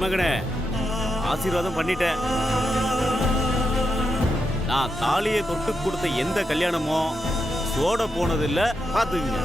மருமகனே, ஆசீர்வாதம் பண்ணிட்டேன். நான் தாலியை தொட்டு கொடுத்த எந்த கல்யாணமும் சோட போனதில்லை, பார்த்துக்குங்க.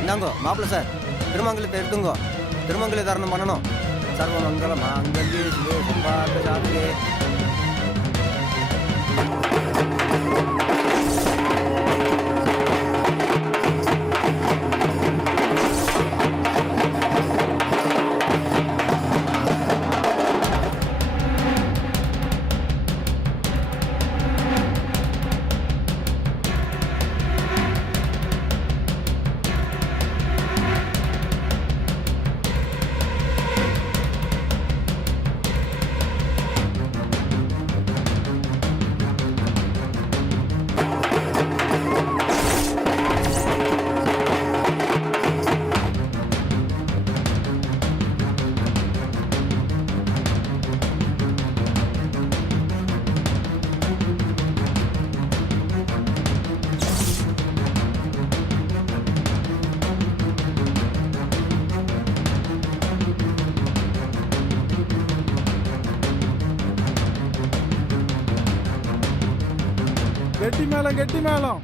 இந்தாங்கோ மாப்பிள்ள சார், திருமங்கலத்தை எடுத்துங்கோ. திருமங்கல தாரணம் பண்ணணும். சர்வமங்கல மாங்கல்யே சிவே சர்வார்த்த சாதகே. கெட்டி மேளம், கெட்டி மேளம்.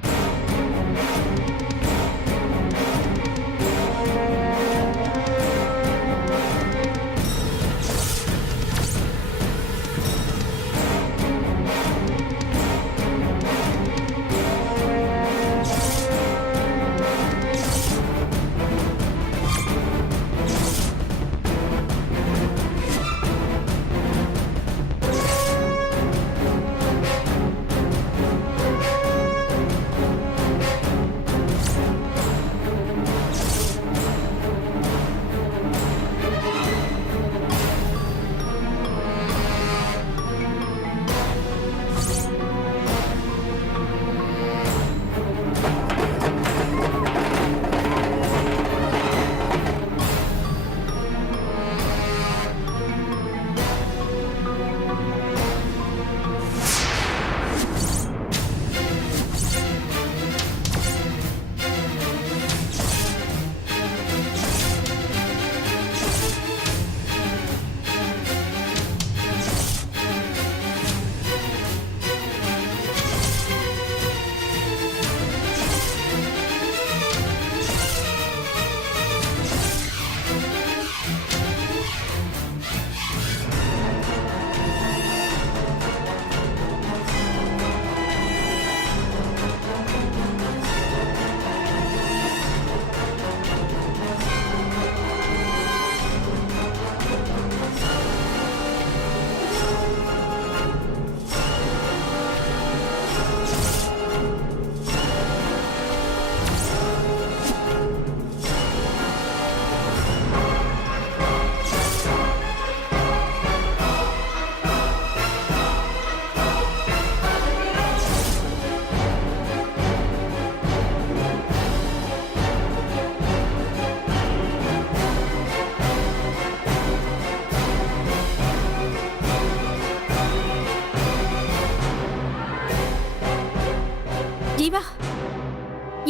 ஜீவா,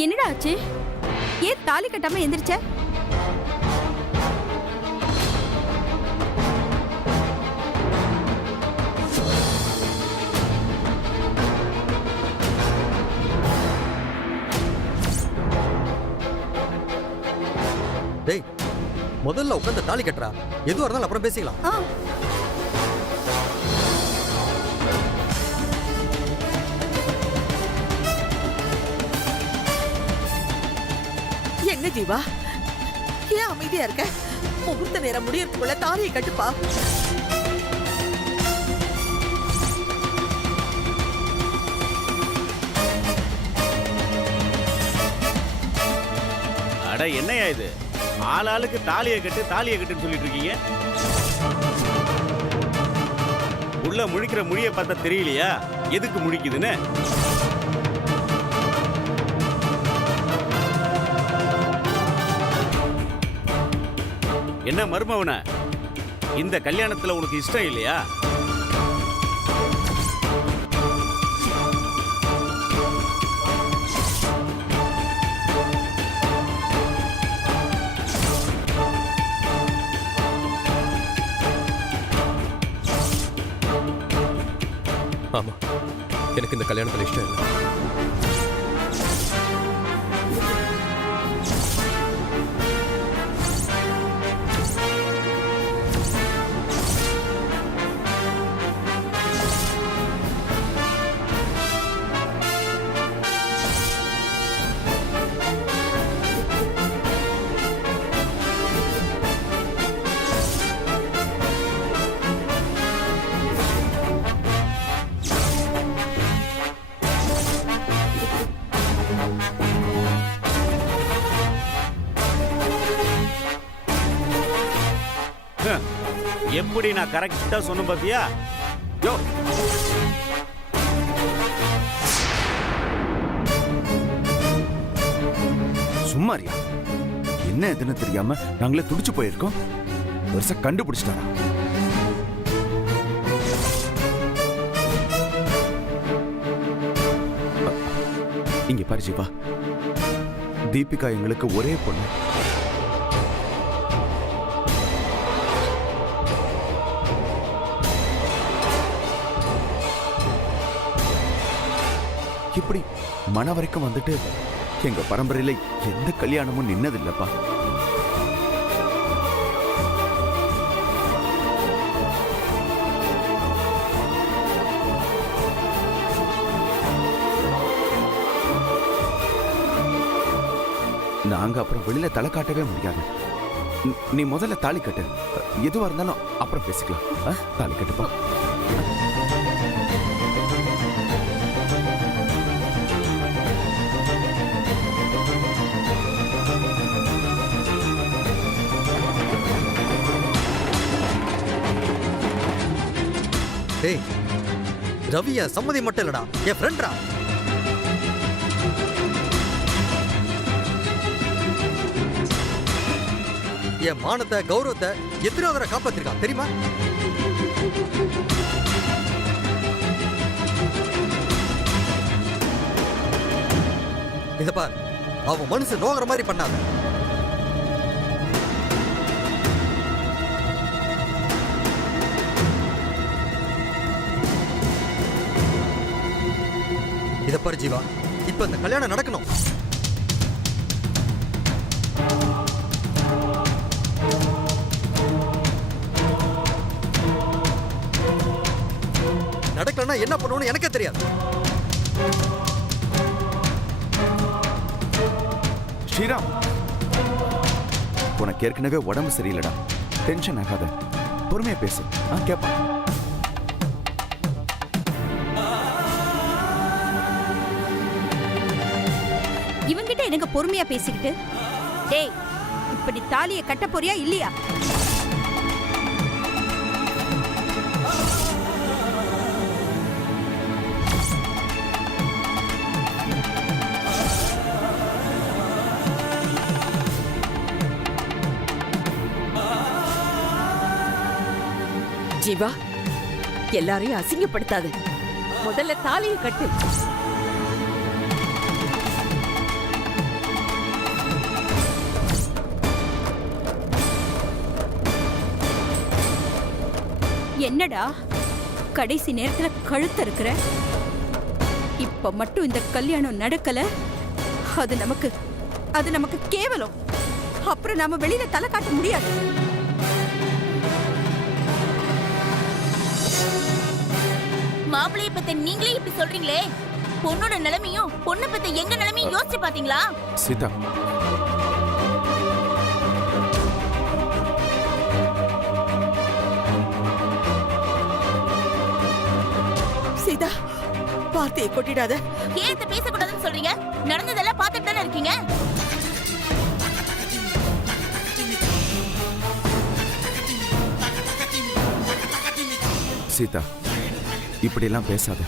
என்னடா ஆச்சு? ஏன் தாலி கட்டாம எந்திரிச்ச? டேய், முதல்ல உட்காந்து தாலி கட்டுறா. எதுவாக இருந்தாலும் அப்புறம் பேசிக்கலாம். என்ன ஜீவா, ஏன் அமைதியா இருக்க? முகூர்த்த நேரம் முடியறதுக்குள்ள தாலியை கட்டுப்பா. அட என்னையா இது? ஆளாளுக்கு தாலியை கட்டுன்னு சொல்லிட்டு இருக்கீங்க. உள்ள முழிக்கிற மொழியை பார்த்தா தெரியலையா எதுக்கு முழிக்குதுன்னு? என்ன மருமவன, இந்த கல்யாணத்துல உனக்கு இஷ்டம் இல்லையா? ஆமா, எனக்கு இந்த கல்யாணத்துல இஷ்டம் இல்லை. எப்படி நான் கரெக்டா சொன்ன பாத்தியா? யோ, சும்மாரியா, என்ன எதுன்னு தெரியாம நாங்களே துடிச்சு போயிருக்கோம். வருஷம் கண்டுபிடிச்சிட்டாரா? இங்க பாரு சிவா, தீபிகா எங்களுக்கு ஒரே பொண்ணு. இப்படி மன வரைக்கும் வந்துட்டு எங்க பரம்பரையில எந்த கல்யாணமும் நின்னதில்லப்பா. நாங்க அப்புறம் வெளியில தலை காட்டவே முடியாது. நீ முதல்ல தாலி கட்டு, எதுவா இருந்தாலும் அப்புறம் பேசிக்கலாம். தாலி கட்டுப்பா. டேய், ரவி என் சம்மதி மட்டும் இல்லடா, என் ஃப்ரெண்ட்ரா. என் மானத்தை கௌரவத்தை எத்தனை தடவை காப்பாத்திருக்கான் தெரியுமா? இத பார், அவன் மனசு நோகிற மாதிரி பண்ணாத. இத பாரு ஜீவா, இப்ப இந்த கல்யாணம் நடக்கணும். நடக்கலன்னா என்ன பண்ணுவோம்னு எனக்கே தெரியாது. ஸ்ரீராம், உனக்கு ஏற்கனவே உடம்பு சரியில்லடா. டென்ஷன் ஆகாத, பொறுமையா பேசு. கேப்பா. இவங்கிட்ட எனக்கு பொறுமையா பேசிக்கிட்டு, டேய், இப்படி தாலியை கட்ட போறியா இல்லையா? ஜீவா, எல்லாரையும் அசிங்கப்படுத்தாது. முதல்ல தாலியை கட்டு. என்னடா கடைசி நேரத்துல கழுத்து இருக்கிற? இப்ப மட்டும் இந்த கல்யாணம் நடக்கல, அது நமக்கு கேவலம். அப்புறம் நாம வெளியில தலை காட்ட முடியாது. மாப்பிள்ளைய பத்தி நீங்களே இப்படி சொல்றீங்களே, பொண்ணோட நிலைமையும் பொண்ணு பத்தி எங்க நிலைமையும் யோசிச்சு பாத்தீங்களா? சீதா, சீதா, வார்த்தையை கொட்டிடாத. ஏன் இத பேசக்கூடாதுன்னு சொல்றீங்க? நடந்ததெல்லாம் பார்த்துட்டு தானே இருக்கீங்க. சீதா, இப்படியெல்லாம் பேசாத.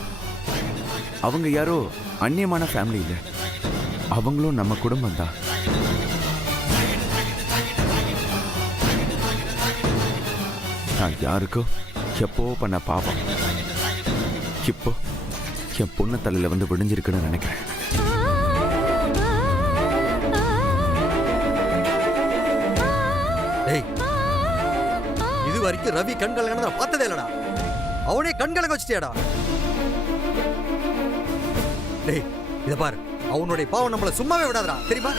அவங்க யாரோ அந்நியமான ஃபேமிலி இல்லை, அவங்களும் நம்ம குடும்பம் தான். நான் யாருக்கோ எப்போ பண்ண பாவம் இப்போ என் பொண்ணு தலையில வந்து விடிஞ்சிருக்குன்னு நினைக்கிறேன். டேய், இது வரைக்கும் ரவி கண் கலங்கினதை நான் பார்த்ததே இல்லடா. அவனே கண் கலங்க வச்சுட்டியாடா. டேய், இத பாரு, அவனுடைய பாவம் நம்மள சும்மாவே விடாதடா, தெரியுமா?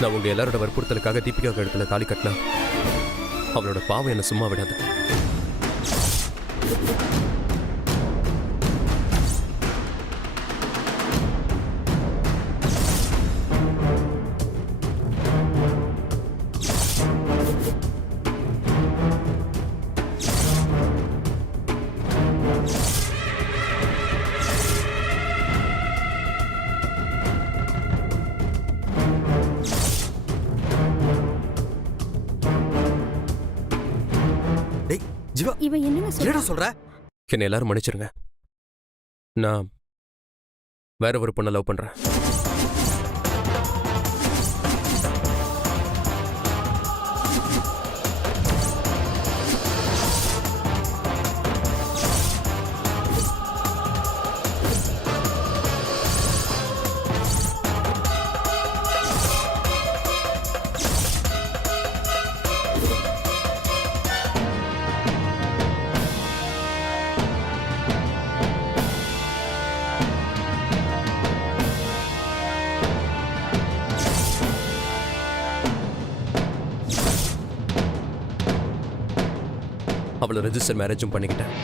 நான் உங்க எல்லாரோட வற்புறுத்தலுக்காக தீபிகா கழுத்துல தாலி கட்டினா அவளோட பாவம் என்ன சும்மா விடாது. டேய் ஜீவா, இவன் என்னங்க என்னடா சொல்ற? என்னை எல்லாரும் மன்னிச்சிருங்க. நான் வேற ஒரு பொண்ணை லவ் பண்றேன். அவளை ரெஜிஸ்டர் மேரேஜும் பண்ணிக்கிட்டேன்.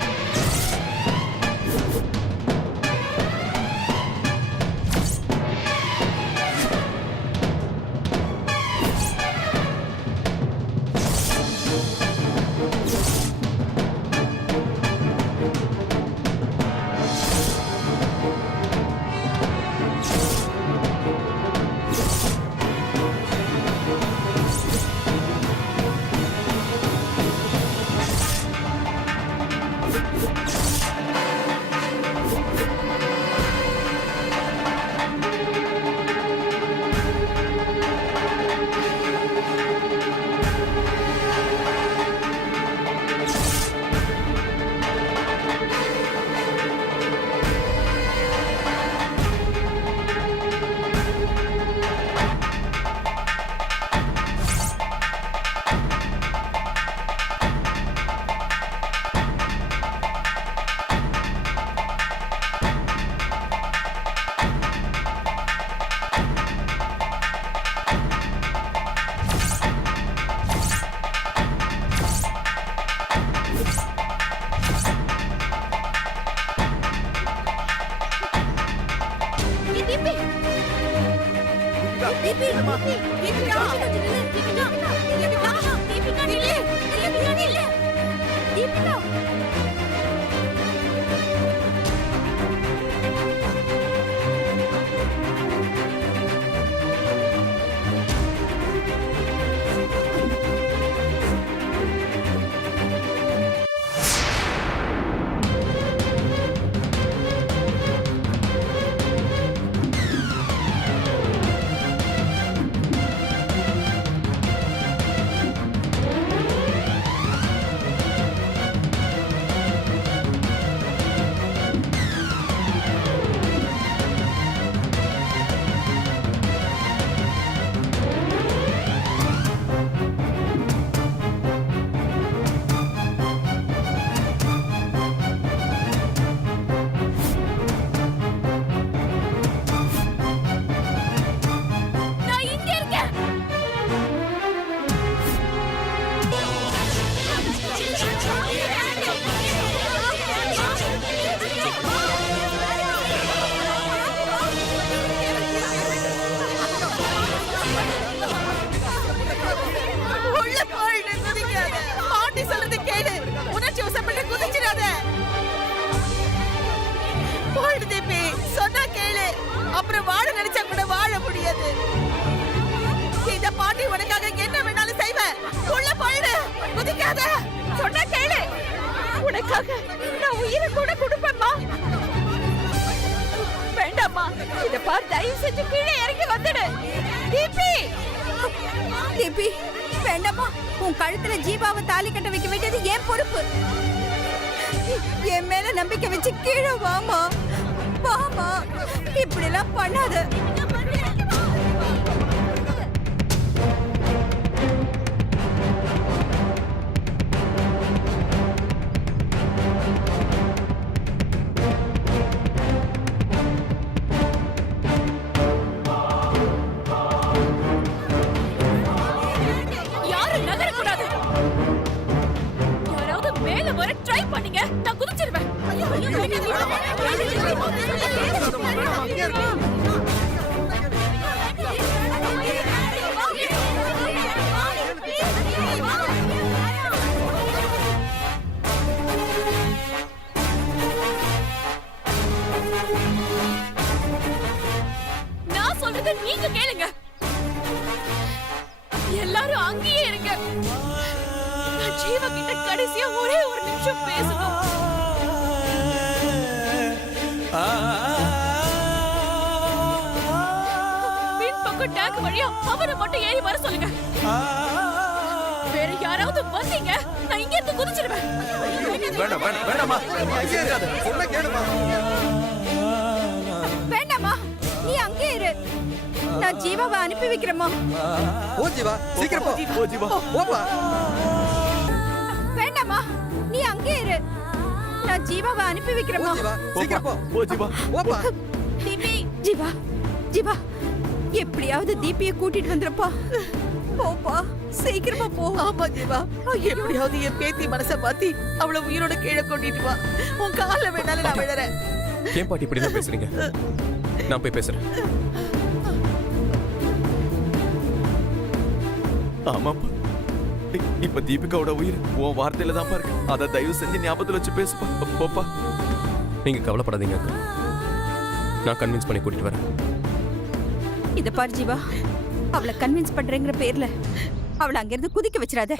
ஜீவா தயவு செஞ்சு கீழே இறங்கி வந்துடு. தீபி தீபி வேண்டாமா, உன் கழுத்துல ஜீவாவை தாலி கட்ட வைக்க வேண்டியது என் பொறுப்பு. என் மேல நம்பிக்கை வச்சு கீழே வாமா, வாமா, இப்படி எல்லாம் பண்ணாத. யாரும் நகரக்கூடாது. யாராவது மேல வர ட்ரை பண்ணீங்க, நான் குதிச்சிருவேன். நான் சொல்றதை நீங்க கேளுங்க. எல்லாரும் அங்கேயே இருங்க. நான் ஜீவா கிட்ட கடைசியா ஒரே ஒரு நிமிஷம் பேசணும். பின்பக்கம் டேங்க் வழியா அவரை மட்டும் ஏறி வர சொல்லுங்க. வேற யாராவது வந்தீங்க, நான் இங்க இருந்து குதிச்சிடுவேன். வேண்டாம் வேண்டாமா, சொன்ன கேளுமா. வேண்டாமா, நீ அங்கே இரு. நான் ஜீவாவை அனுப்பி வைக்கிறேம்மா. ஓ ஜீவா, சீக்கிரம் போ. ஓ ஜீவா, போப்பா. வேண்டாமா, நீ அங்கே இரு. நான் ஜீவாவை அனுப்பி வைக்கிறேம்மா. ஜீவா, சீக்கிரம் போ. ஓ ஜீவா, போப்பா. தீபி, ஜீவா, ஜீவா, எப்படியாவது தீபியை கூட்டிட்டு வந்துருப்பா. போப்பா, சீக்கிரமா போ. ஆமா ஜீவா, எப்படியாவது என் பேத்தி மனச மாத்தி அவளை உயிரோட கீழே கொண்டுட்டு வா. உன் கால்ல வேணாலும் நான் விழறேன். ஏன் பாட்டி இப்படி தான் பேசுறீங்க? நான் போய் பேசுறேன். ஆமாப்பா, இப்ப தீபிகாவோட உயிர் உன் வார்த்தையில தான் இருக்கு. அதை தயவு செஞ்சு ஞாபகத்துல வச்சு பேசுப்பா. போப்பா. நீங்க கவலைப்படாதீங்க அக்கா, நான் கன்வின்ஸ் பண்ணி கூட்டிட்டு வரேன். இத பாரு ஜீவா, அவளை கன்வின்ஸ் பண்றேங்கிற பேர்ல அவளை அங்கிருந்து குதிக்க வச்சிடாத.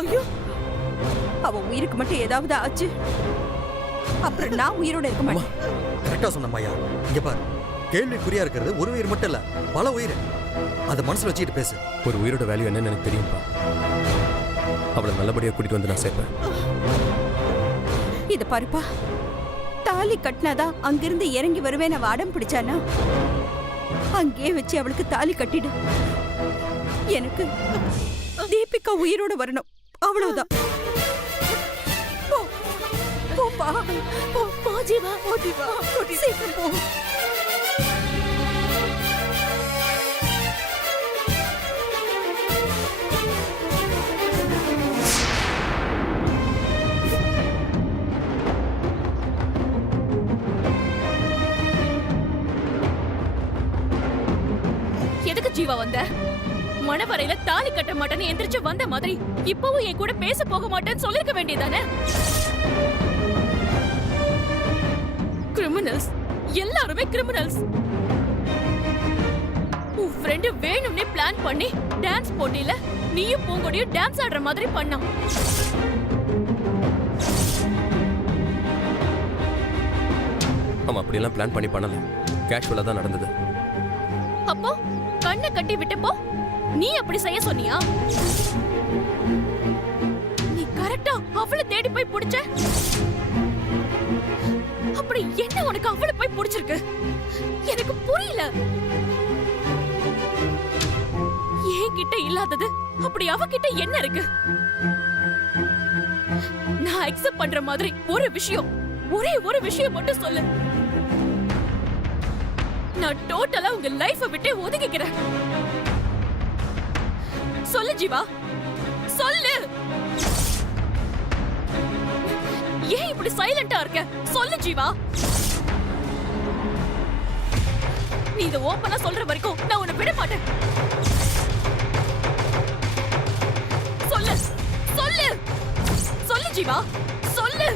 அவ உயிருக்கு மட்டும் ஏதாவது ஆச்சு, அப்புறம் நான் உயிரோட இருக்க மாட்டேன். கரெக்டா சொன்ன மாயா. இங்க பாரு, கேள்விக்குறியா இருக்கிறது ஒரு உயிர் மட்டும் இல்ல, பல உயிர். அதை மனசுல வச்சுக்கிட்டு பேசு. ஒரு உயிரோட வேல்யூ என்னன்னு எனக்கு தெரியும்பா. அவளை நல்லபடியா கூட்டிட்டு வந்து நான் சேர்ப்பேன். இத பாருப்பா, தாலி கட்டினாதான் அங்கிருந்து இறங்கி வருவேன் அவ அடம் பிடிச்சானா, அங்கேயே வச்சு அவளுக்கு தாலி கட்டிடு. எனக்கு தீபிகா உயிரோட வரணும், அவ்வளவுதான். போ, போப்பா, போ, போ ஜீவா, போ ஜீவா, சீக்கிரம் போ. எதுக்கு ஜீவா வந்த? மணவரையில தாலி கட்ட மாட்டேன்னு எந்திரிச்சு வந்த மாதிரி இப்பவும் என் கூட பேச போக மாட்டேன்னு சொல்லிருக்க வேண்டியதானே? கிரிமினல்ஸ், எல்லாருமே கிரிமினல்ஸ். உன் ஃப்ரெண்டு வேணும்னே பிளான் பண்ணி டான்ஸ் போட்டியில நீயும் பூங்கொடியும் டான்ஸ் ஆடுற மாதிரி பண்ணான். அவன் அப்படியெல்லாம் பிளான் பண்ணி பண்ணல, கேஷுவலா தான் நடந்தது. அப்போ கண்ணை கட்டி விட்டப்போ நீ அப்படி செய்ய சொன்னியா? நீ கரெக்டா அவளை தேடி போய் புடிச்ச. அப்படி என்ன உனக்கு அவளை போய் புடிச்சிருக்கு? எனக்கு புரியல. என்கிட்ட இல்லாதது அப்படி அவகிட்ட என்ன இருக்கு? நான் அக்செப்ட் பண்ற மாதிரி ஒரு விஷயம், ஒரே ஒரு விஷயம் மட்டும் சொல்லு. நான் டோட்டலா உங்க லைஃபை விட்டு ஒதுக்கிக்கிறேன். சொல்லு ஜீவா, சொல்லு. ஏன் இப்படி சைலண்டா இருக்க? சொல்லு ஜீவா. நீ இத ஓபனா சொல்ற வரைக்கும் நான் உன்னை விட மாட்டேன். சொல்லு, சொல்லு, சொல்லு ஜீவா, சொல்லு.